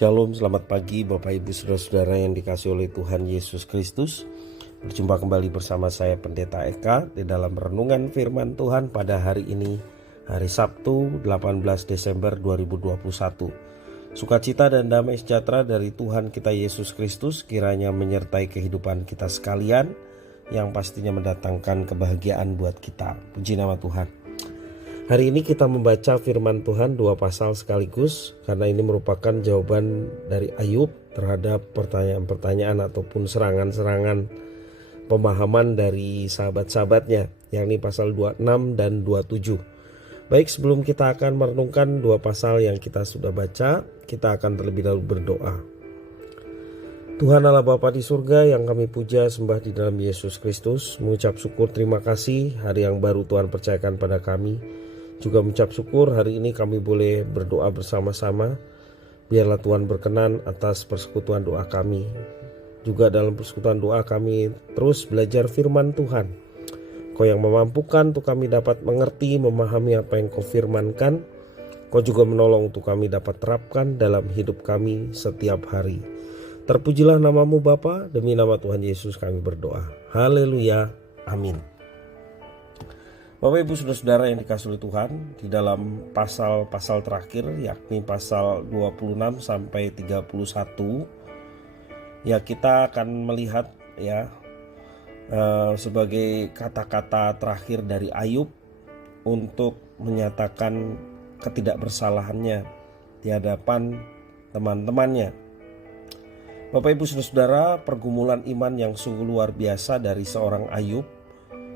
Shalom, selamat pagi Bapak Ibu Saudara-saudara yang dikasihi oleh Tuhan Yesus Kristus. Berjumpa kembali bersama saya Pendeta Eka di dalam renungan firman Tuhan pada hari ini, hari Sabtu 18 Desember 2021. Sukacita dan damai sejahtera dari Tuhan kita Yesus Kristus kiranya menyertai kehidupan kita sekalian, yang pastinya mendatangkan kebahagiaan buat kita. Puji nama Tuhan. Hari ini kita membaca firman Tuhan 2 pasal sekaligus, karena ini merupakan jawaban dari Ayub terhadap pertanyaan-pertanyaan ataupun serangan-serangan pemahaman dari sahabat-sahabatnya, yakni pasal 26 dan 27. Baik, sebelum kita akan merenungkan 2 pasal yang kita sudah baca, kita akan terlebih dahulu berdoa. Tuhan Allah Bapa di surga yang kami puja sembah di dalam Yesus Kristus, mengucap syukur terima kasih hari yang baru Tuhan percayakan pada kami. Juga mengucap syukur hari ini kami boleh berdoa bersama-sama. Biarlah Tuhan berkenan atas persekutuan doa kami. Juga dalam persekutuan doa kami terus belajar firman Tuhan. Kau yang memampukan untuk kami dapat mengerti, memahami apa yang Kau firmankan. Kau juga menolong untuk kami dapat terapkan dalam hidup kami setiap hari. Terpujilah namamu Bapa, demi nama Tuhan Yesus kami berdoa. Haleluya, amin. Bapak Ibu Saudara-saudara yang dikasihi oleh Tuhan, di dalam pasal-pasal terakhir yakni pasal 26 sampai 31, ya kita akan melihat sebagai kata-kata terakhir dari Ayub untuk menyatakan ketidakbersalahannya di hadapan teman-temannya. Bapak Ibu Saudara-saudara, pergumulan iman yang sungguh luar biasa dari seorang Ayub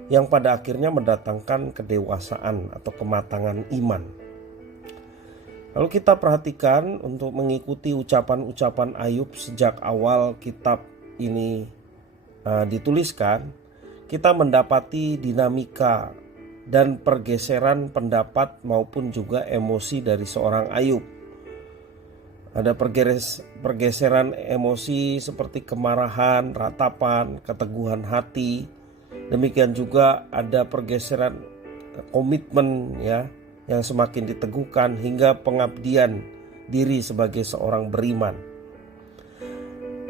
yang pada akhirnya mendatangkan kedewasaan atau kematangan iman. Lalu kita perhatikan untuk mengikuti ucapan-ucapan Ayub sejak awal kitab ini dituliskan, kita mendapati dinamika dan pergeseran pendapat maupun juga emosi dari seorang Ayub. Ada pergeseran emosi seperti kemarahan, ratapan, keteguhan hati. Demikian juga ada pergeseran komitmen yang semakin diteguhkan hingga pengabdian diri sebagai seorang beriman.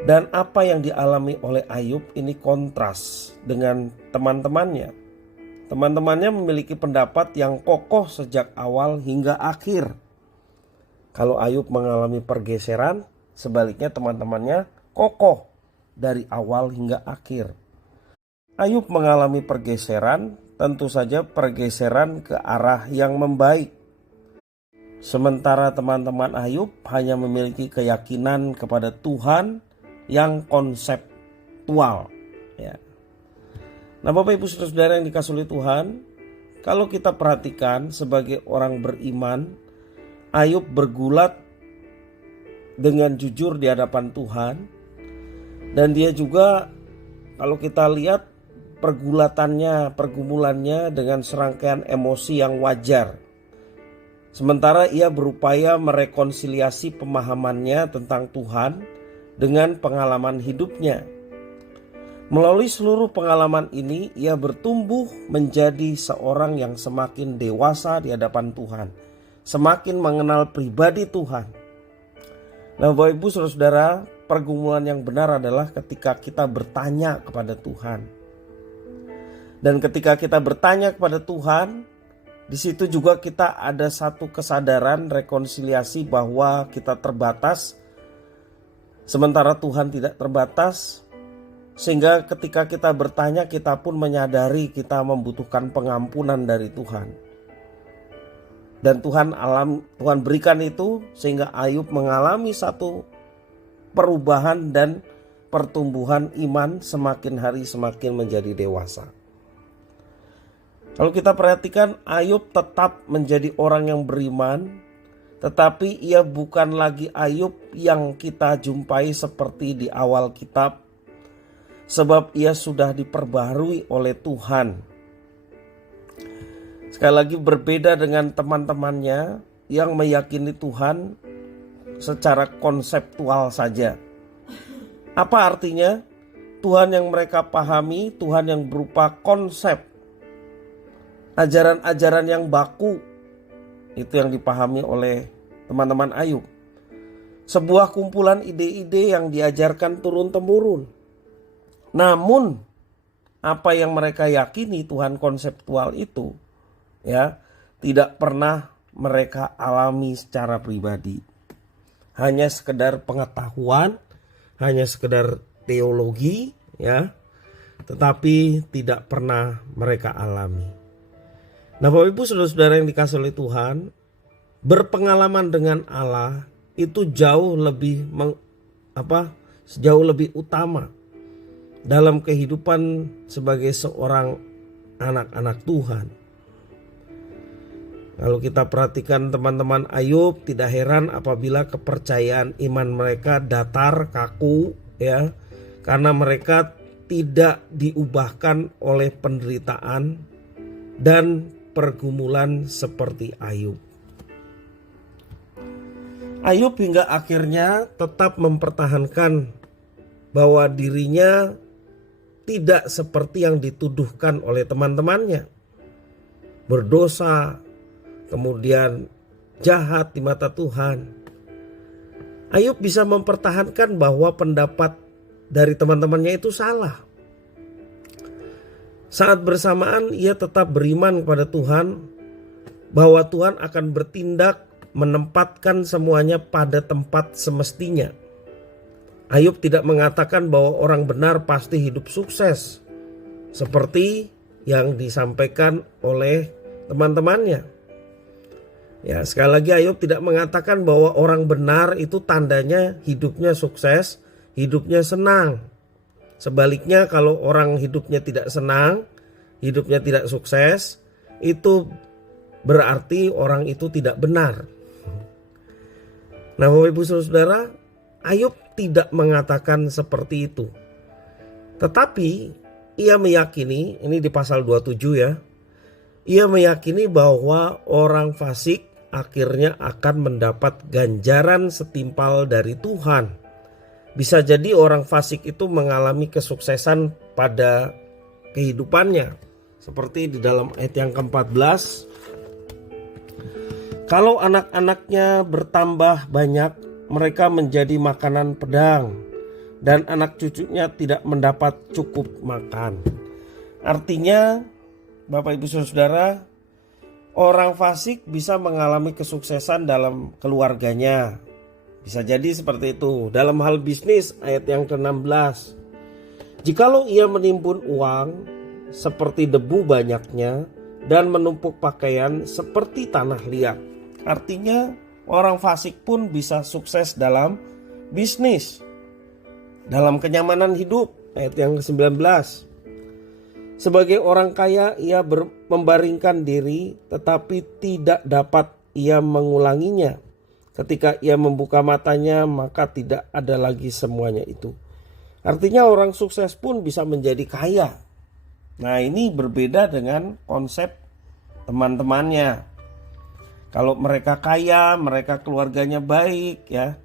Dan apa yang dialami oleh Ayub ini kontras dengan teman-temannya. Teman-temannya memiliki pendapat yang kokoh sejak awal hingga akhir. Kalau Ayub mengalami pergeseran, sebaliknya teman-temannya kokoh dari awal hingga akhir. Ayub mengalami pergeseran, tentu saja pergeseran ke arah yang membaik. Sementara teman-teman Ayub hanya memiliki keyakinan kepada Tuhan yang konseptual. Nah Bapak Ibu Saudara yang dikasihi oleh Tuhan, kalau kita perhatikan sebagai orang beriman, Ayub bergulat dengan jujur di hadapan Tuhan. Dan dia juga kalau kita lihat pergumulannya dengan serangkaian emosi yang wajar. Sementara ia berupaya merekonsiliasi pemahamannya tentang Tuhan dengan pengalaman hidupnya. Melalui seluruh pengalaman ini, ia bertumbuh menjadi seorang yang semakin dewasa di hadapan Tuhan, semakin mengenal pribadi Tuhan. Nah Bapak Ibu Saudara, pergumulan yang benar adalah ketika kita bertanya kepada Tuhan. Dan ketika kita bertanya kepada Tuhan, di situ juga kita ada satu kesadaran rekonsiliasi bahwa kita terbatas, sementara Tuhan tidak terbatas. Sehingga ketika kita bertanya, kita pun menyadari kita membutuhkan pengampunan dari Tuhan. Dan Tuhan berikan itu sehingga Ayub mengalami satu perubahan dan pertumbuhan iman semakin hari semakin menjadi dewasa. Kalau kita perhatikan, Ayub tetap menjadi orang yang beriman, tetapi ia bukan lagi Ayub yang kita jumpai seperti di awal kitab, sebab ia sudah diperbaharui oleh Tuhan. Sekali lagi berbeda dengan teman-temannya yang meyakini Tuhan secara konseptual saja. Apa artinya? Tuhan yang mereka pahami, Tuhan yang berupa konsep. Ajaran-ajaran yang baku, itu yang dipahami oleh teman-teman Ayub. sebuah kumpulan ide-ide yang diajarkan turun-temurun. Namun apa yang mereka yakini Tuhan konseptual itu ya tidak pernah mereka alami secara pribadi. Hanya sekedar pengetahuan, hanya sekedar teologi ya, tetapi tidak pernah mereka alami. Nah, Bapak Ibu saudara-saudara yang dikasihi oleh Tuhan, berpengalaman dengan Allah itu jauh lebih utama dalam kehidupan sebagai seorang anak-anak Tuhan. Kalau kita perhatikan teman-teman Ayub, tidak heran apabila kepercayaan iman mereka datar, kaku ya, karena mereka tidak diubahkan oleh penderitaan dan pergumulan seperti Ayub. Ayub hingga akhirnya tetap mempertahankan bahwa dirinya tidak seperti yang dituduhkan oleh teman-temannya. Berdosa, kemudian jahat di mata Tuhan. Ayub bisa mempertahankan bahwa pendapat dari teman-temannya itu salah. Saat bersamaan ia tetap beriman kepada Tuhan bahwa Tuhan akan bertindak menempatkan semuanya pada tempat semestinya. Ayub tidak mengatakan bahwa orang benar pasti hidup sukses seperti yang disampaikan oleh teman-temannya. Ya, sekali lagi Ayub tidak mengatakan bahwa orang benar itu tandanya hidupnya sukses, hidupnya senang. Sebaliknya kalau orang hidupnya tidak senang, hidupnya tidak sukses, itu berarti orang itu tidak benar. Nah, Bapak Ibu saudara, Ayub tidak mengatakan seperti itu. Tetapi ia meyakini, ini di pasal 27 ya, ia meyakini bahwa orang fasik akhirnya akan mendapat ganjaran setimpal dari Tuhan. Bisa jadi orang fasik itu mengalami kesuksesan pada kehidupannya. Seperti di dalam ayat yang ke-14. Kalau anak-anaknya bertambah banyak, mereka menjadi makanan pedang, dan anak cucunya tidak mendapat cukup makan. Artinya, Bapak Ibu Saudara, orang fasik bisa mengalami kesuksesan dalam keluarganya. Bisa jadi seperti itu. Dalam hal bisnis, ayat yang ke-16. Jikalau ia menimbun uang seperti debu banyaknya dan menumpuk pakaian seperti tanah liat. Artinya orang fasik pun bisa sukses dalam bisnis, dalam kenyamanan hidup. Ayat yang ke-19. Sebagai orang kaya ia membaringkan diri, tetapi tidak dapat ia mengulanginya. Ketika ia membuka matanya, maka tidak ada lagi semuanya itu. Artinya orang sukses pun bisa menjadi kaya. Nah, ini berbeda dengan konsep teman-temannya. Kalau mereka kaya, mereka keluarganya baik ya,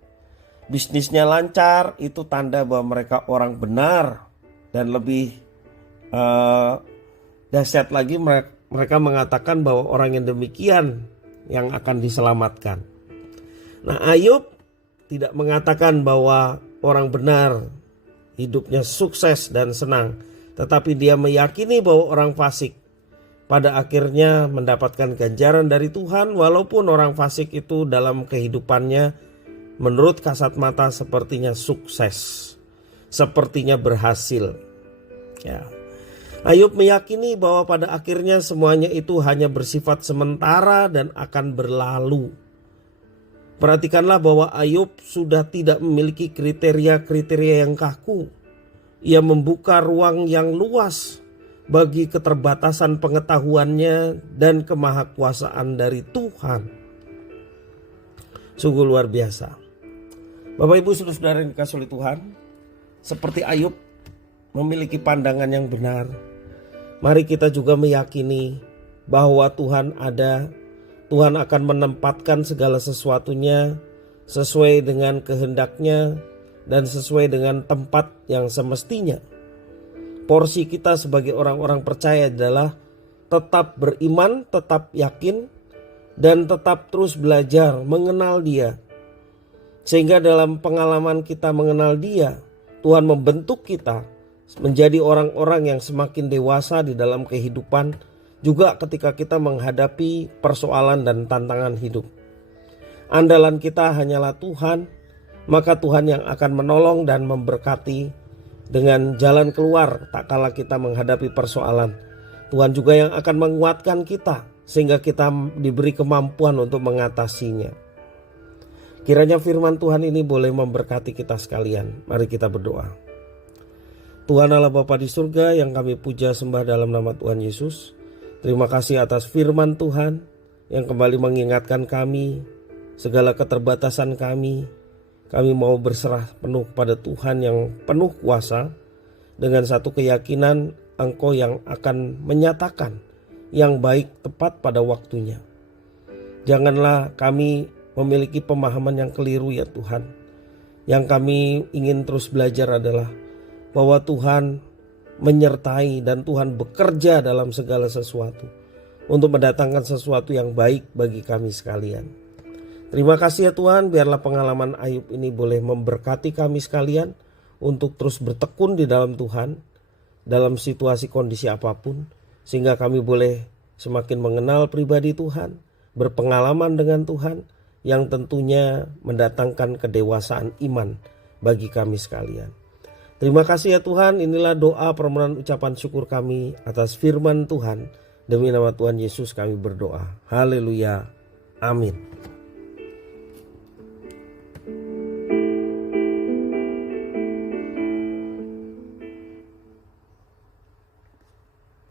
bisnisnya lancar, itu tanda bahwa mereka orang benar. Dan lebih dahsyat lagi, mereka mengatakan bahwa orang yang demikian yang akan diselamatkan. Nah, Ayub tidak mengatakan bahwa orang benar hidupnya sukses dan senang, tetapi dia meyakini bahwa orang fasik pada akhirnya mendapatkan ganjaran dari Tuhan, walaupun orang fasik itu dalam kehidupannya menurut kasat mata sepertinya sukses, sepertinya berhasil. Ya. Ayub meyakini bahwa pada akhirnya semuanya itu hanya bersifat sementara dan akan berlalu. Perhatikanlah bahwa Ayub sudah tidak memiliki kriteria-kriteria yang kaku. Ia membuka ruang yang luas bagi keterbatasan pengetahuannya dan kemahakuasaan dari Tuhan. Sungguh luar biasa. Bapak Ibu saudara yang dikasihi oleh Tuhan, seperti Ayub memiliki pandangan yang benar, mari kita juga meyakini bahwa Tuhan ada. Tuhan akan menempatkan segala sesuatunya sesuai dengan kehendaknya dan sesuai dengan tempat yang semestinya. Porsi kita sebagai orang-orang percaya adalah tetap beriman, tetap yakin, dan tetap terus belajar mengenal Dia. Sehingga dalam pengalaman kita mengenal Dia, Tuhan membentuk kita menjadi orang-orang yang semakin dewasa di dalam kehidupan, juga ketika kita menghadapi persoalan dan tantangan hidup. Andalan kita hanyalah Tuhan, maka Tuhan yang akan menolong dan memberkati dengan jalan keluar tak kala kita menghadapi persoalan. Tuhan juga yang akan menguatkan kita sehingga kita diberi kemampuan untuk mengatasinya. Kiranya firman Tuhan ini boleh memberkati kita sekalian. Mari kita berdoa. Tuhan Allah Bapa di surga yang kami puja sembah dalam nama Tuhan Yesus. Terima kasih atas firman Tuhan yang kembali mengingatkan kami segala keterbatasan kami. Kami mau berserah penuh pada Tuhan yang penuh kuasa dengan satu keyakinan Engkau yang akan menyatakan yang baik tepat pada waktunya. Janganlah kami memiliki pemahaman yang keliru ya Tuhan. Yang kami ingin terus belajar adalah bahwa Tuhan menyertai dan Tuhan bekerja dalam segala sesuatu untuk mendatangkan sesuatu yang baik bagi kami sekalian. Terima kasih ya Tuhan, biarlah pengalaman Ayub ini boleh memberkati kami sekalian untuk terus bertekun di dalam Tuhan, dalam situasi kondisi apapun, sehingga kami boleh semakin mengenal pribadi Tuhan, berpengalaman dengan Tuhan, yang tentunya mendatangkan kedewasaan iman bagi kami sekalian. Terima kasih ya Tuhan, inilah doa permohonan ucapan syukur kami atas firman Tuhan. Demi nama Tuhan Yesus kami berdoa. Haleluya. Amin.